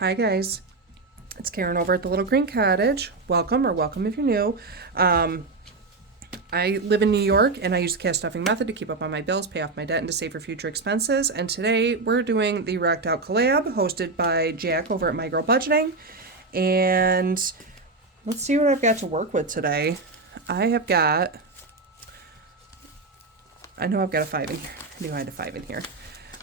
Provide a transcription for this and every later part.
Hi guys, it's Karen over at the Little Green Cottage. Welcome, or welcome if you're new. I live in New York and I use the cash stuffing method to keep up on my bills, pay off my debt, and to save for future expenses. And today we're doing the Rocked Out Collab hosted by Jack over at My Girl Budgeting. And let's see what I've got to work with today. I know I've got a 5 in here. I knew I had a 5 in here.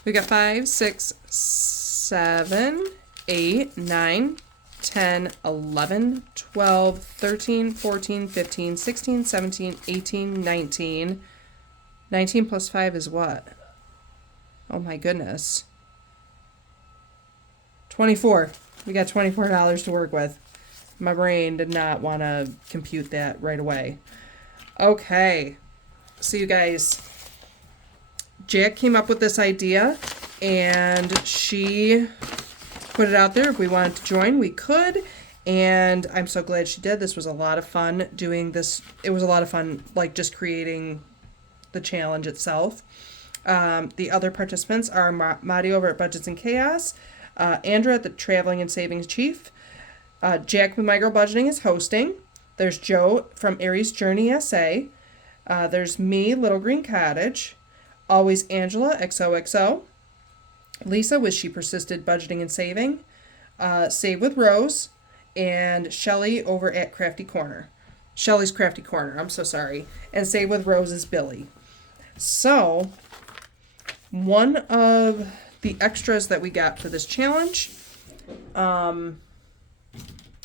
We got 5, 6, 7, 8, 9, 10, 11, 12, 13, 14, 15, 16, 17, 18, 19. 19 plus 5 is what? Oh my goodness. 24. We got $24 to work with. My brain did not want to compute that right away. Okay. So you guys, Jack came up with this idea and she put it out there. If we wanted to join, we could. And I'm so glad she did. This was a lot of fun doing this. It was a lot of fun, like just creating the challenge itself. The other participants are Maddie over at Budgets and Chaos, Andrea at the Traveling and Savings Chief, Jack with My Girl Budgeting is hosting. There's Joe from Aries Journey SA. There's me, Little Green Cottage. Always Angela, XOXO. Lisa with She Persisted Budgeting and Saving. Save with Rose. And Shelly over at Crafty Corner. Shelly's Crafty Corner, I'm so sorry. And Save with Rose is Billy. So, one of the extras that we got for this challenge, I'm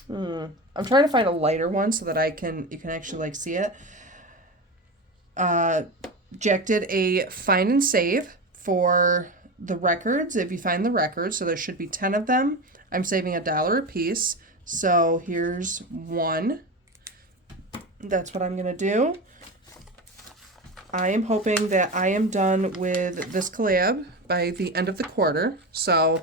trying to find a lighter one so that you can actually like see it. Jack did a find and save for the records. If you find the records, so there should be 10 of them. I'm saving $1 a piece. So here's one. That's what I'm gonna do. I am hoping that I am done with this collab by the end of the quarter. So,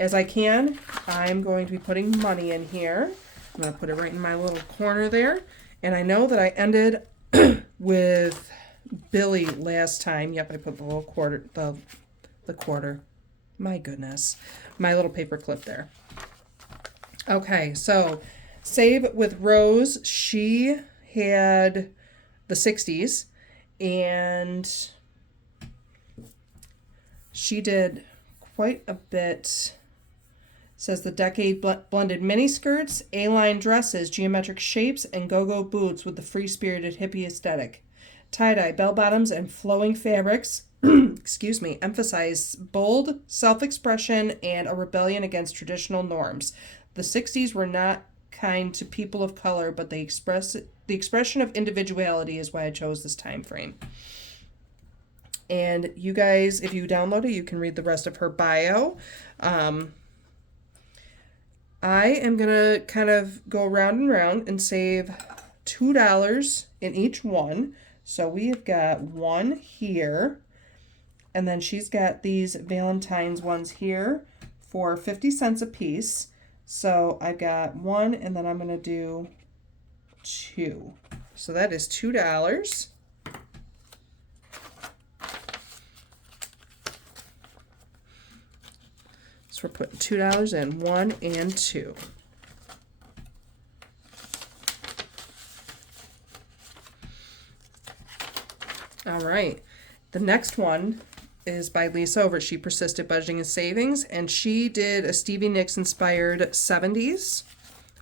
as I can, I'm going to be putting money in here. I'm going to put it right in my little corner there. And I know that I ended with Billy last time. Yep, I put the little quarter, the quarter. My goodness. My little paper clip there. Okay, so Save with Rose. She had the 60s. And she did quite a bit. Says the decade blended miniskirts, A-line dresses, geometric shapes, and go-go boots with the free-spirited hippie aesthetic. Tie-dye, bell-bottoms, and flowing fabrics, emphasize bold self-expression and a rebellion against traditional norms. The 60s were not kind to people of color, but the expression of individuality is why I chose this time frame. And you guys, if you download it, you can read the rest of her bio. I am going to kind of go round and round and save $2 in each one. So we have got one here. And then she's got these Valentine's ones here for 50 cents a piece. So I've got one, and then I'm going to do 2. So that is $2. So we're putting $2 in 1 and 2. All right. The next one is by Lisa over at She Persisted Budgeting and Savings, and she did a Stevie Nicks inspired 70s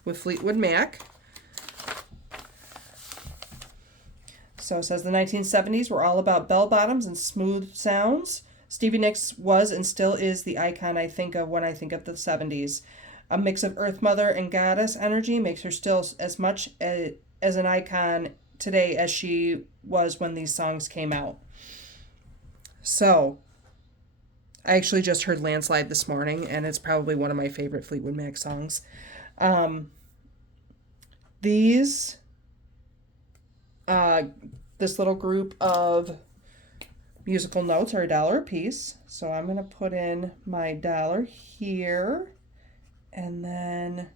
with Fleetwood Mac. So it says the 1970s were all about bell bottoms and smooth sounds. Stevie Nicks was and still is the icon I think of when I think of the 70s. A mix of Earth Mother and Goddess energy makes her still as much as an icon today as she was when these songs came out. So, I actually just heard Landslide this morning, and it's probably one of my favorite Fleetwood Mac songs. This little group of musical notes are $1 a piece. So I'm going to put in my $1 here. And then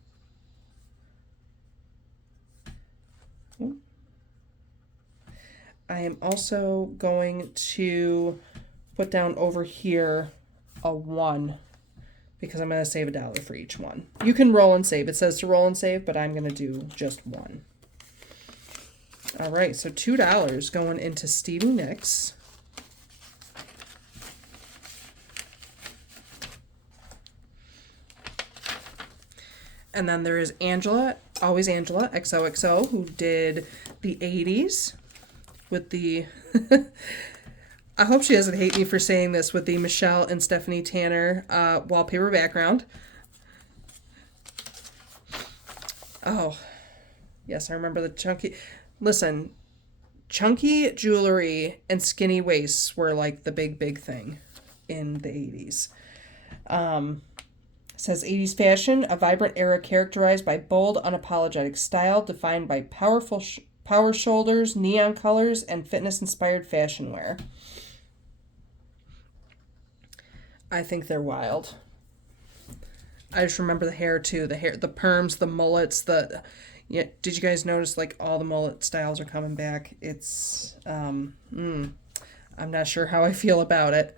I am also going to put down over here a 1 because I'm going to save $1 for each one. You can roll and save. It says to roll and save, but I'm going to do just one. All right, so $2 going into Stevie Nicks. And then there is Angela, always Angela, XOXO, who did the 80s with the... I hope she doesn't hate me for saying this, with the Michelle and Stephanie Tanner wallpaper background. Oh, yes, I remember the chunky... Listen, chunky jewelry and skinny waists were like the big thing in the 80s. Says 80s fashion, a vibrant era characterized by bold, unapologetic style, defined by power shoulders, neon colors, and fitness-inspired fashion wear. I think they're wild. I just remember the hair too, the perms, the mullets, yeah. Did you guys notice like all the mullet styles are coming back? It's I'm not sure how I feel about it.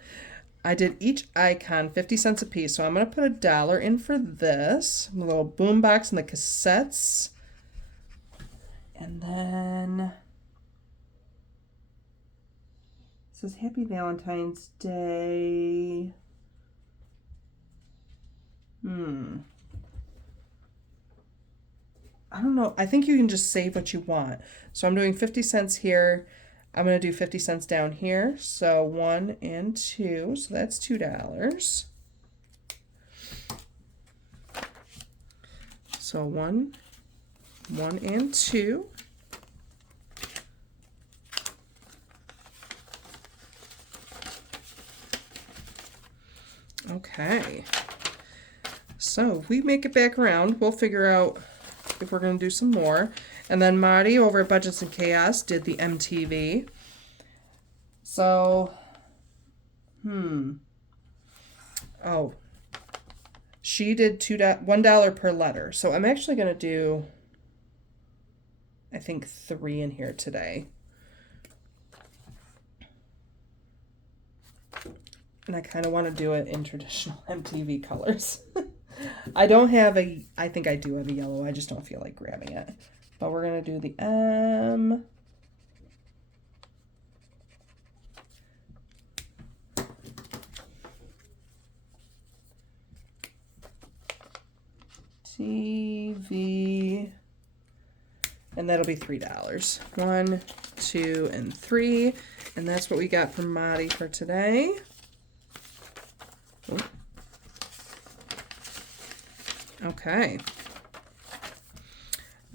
I did each icon 50 cents a piece, so I'm going to put $1 in for this. The little boombox and the cassettes. And then it says Happy Valentine's Day. I don't know. I think you can just save what you want. So I'm doing 50 cents here. I'm going to do 50 cents down here. So 1 and 2. So that's $2. So 1 and 2. Okay. So if we make it back around, we'll figure out if we're going to do some more. And then Marty over at Budgets and Chaos did the MTV. So, oh, she did $1 per letter. So I'm actually going to do, I think, 3 in here today. And I kind of want to do it in traditional MTV colors. I don't have I think I do have a yellow. I just don't feel like grabbing it. But we're going to do the M. TV. And that'll be $3. 1, 2, and 3. And that's what we got from Madi for today. Ooh. Okay.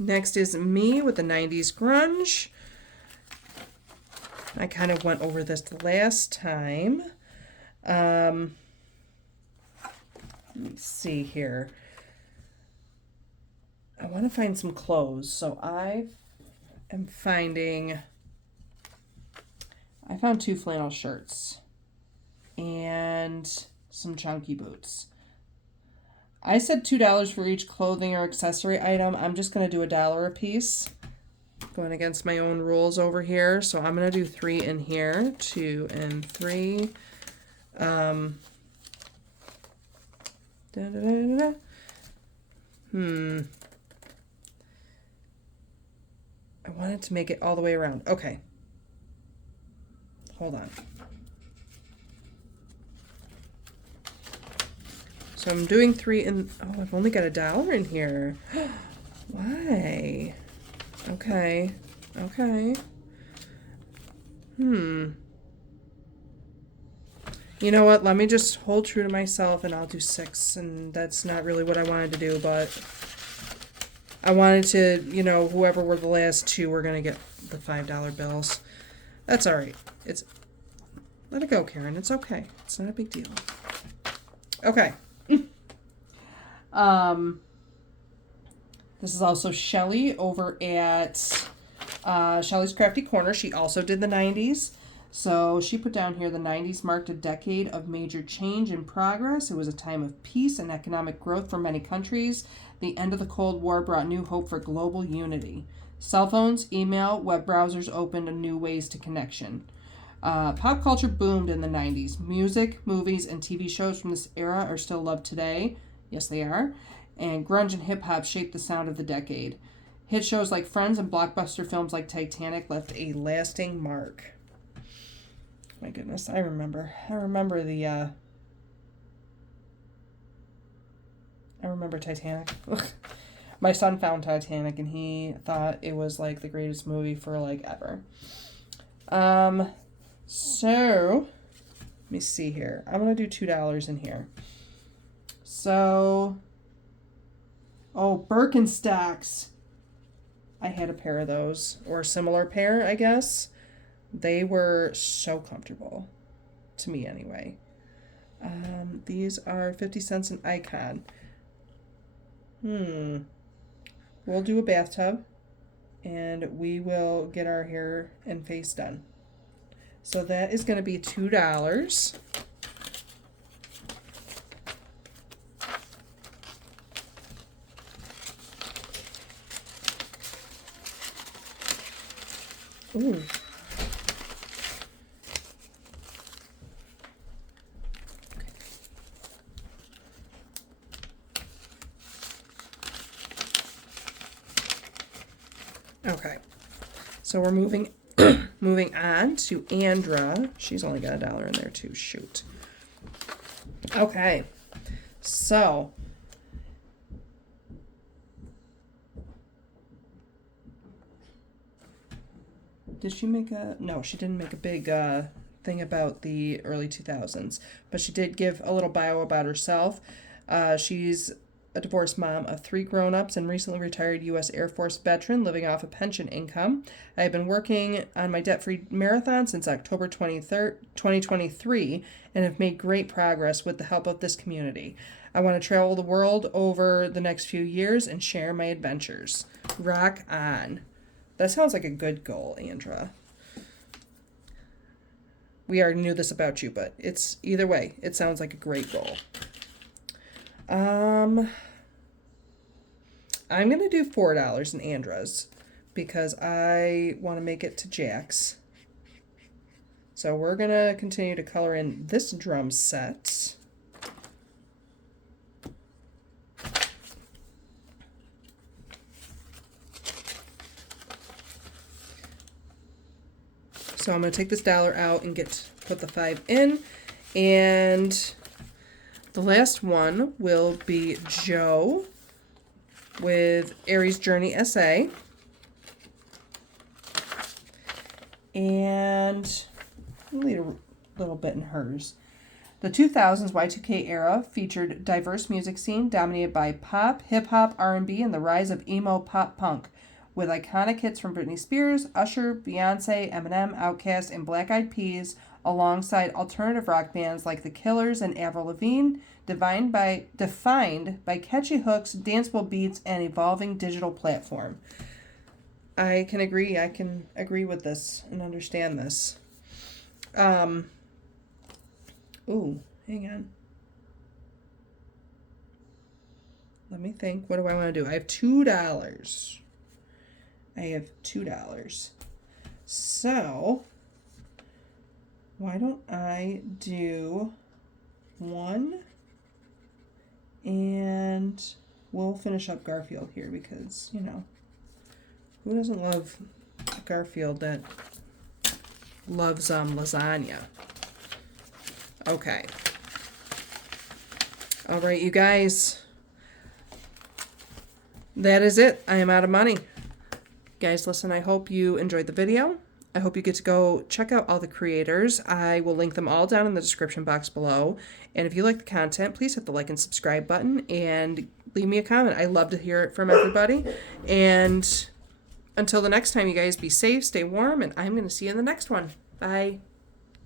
Next is me with the 90s grunge. I kind of went over this last time. Let me see here. I want to find some clothes, so I found 2 flannel shirts and some chunky boots. I said $2 for each clothing or accessory item. I'm just going to do $1 a piece. Going against my own rules over here. So I'm going to do 3 in here. 2 and 3. I wanted to make it all the way around. Okay. Hold on. So I'm doing 3 in... Oh, I've only got $1 in here. Why? Okay. Okay. You know what? Let me just hold true to myself and I'll do 6. And that's not really what I wanted to do, but I wanted to, you know, whoever were the last 2 were going to get the $5 bills. That's all right. Let it go, Karen. It's okay. It's not a big deal. Okay. This is also Shelly over at Shelly's Crafty Corner. She also did the 90s. So she put down here, the 90s marked a decade of major change and progress. It was a time of peace and economic growth for many countries. The end of the Cold War brought new hope for global unity. Cell phones, email, web browsers opened new ways to connection. Pop culture boomed in the 90s. Music, movies, and TV shows from this era are still loved today. Yes, they are. And grunge and hip-hop shaped the sound of the decade. Hit shows like Friends and blockbuster films like Titanic left a lasting mark. My goodness, I remember Titanic. My son found Titanic and he thought it was like the greatest movie for like ever. So let me see here. I'm gonna do $2 in here. So, Birkenstocks. I had a pair of those, or a similar pair, I guess. They were so comfortable, to me anyway. These are 50 cents an icon. We'll do a bathtub, and we will get our hair and face done. So that is going to be $2. Ooh. Okay. So we're moving on to Andra. She's only got $1 in there too. Shoot. Okay. So did she make a... No, she didn't make a big thing about the early 2000s, but she did give a little bio about herself. She's a divorced mom of 3 grown-ups and recently retired U.S. Air Force veteran living off a pension income. I have been working on my debt-free marathon since October 2023 and have made great progress with the help of this community. I want to travel the world over the next few years and share my adventures. Rock on. That sounds like a good goal, Andra. We already knew this about you, but it's either way, it sounds like a great goal. I'm going to do $4 in Andra's because I want to make it to Jack's. So we're going to continue to color in this drum set. So I'm going to take this $1 out and put the 5 in. And the last one will be Joe with Aries Journey SA. And I'll leave a little bit in hers. The 2000s Y2K era featured diverse music scene dominated by pop, hip-hop, R&B, and the rise of emo pop-punk, with iconic hits from Britney Spears, Usher, Beyonce, Eminem, Outkast, and Black Eyed Peas, alongside alternative rock bands like The Killers and Avril Lavigne, defined by catchy hooks, danceable beats, and evolving digital platform. I can agree with this and understand this. Ooh, hang on. Let me think. What do I want to do? I have $2. So, why don't I do 1? And we'll finish up Garfield here because, you know, who doesn't love Garfield that loves lasagna? Okay. All right, you guys. That is it. I am out of money. Guys, listen, I hope you enjoyed the video. I hope you get to go check out all the creators. I will link them all down in the description box below. And if you like the content, please hit the like and subscribe button and leave me a comment. I love to hear it from everybody. And until the next time, you guys be safe, stay warm, and I'm going to see you in the next one. Bye.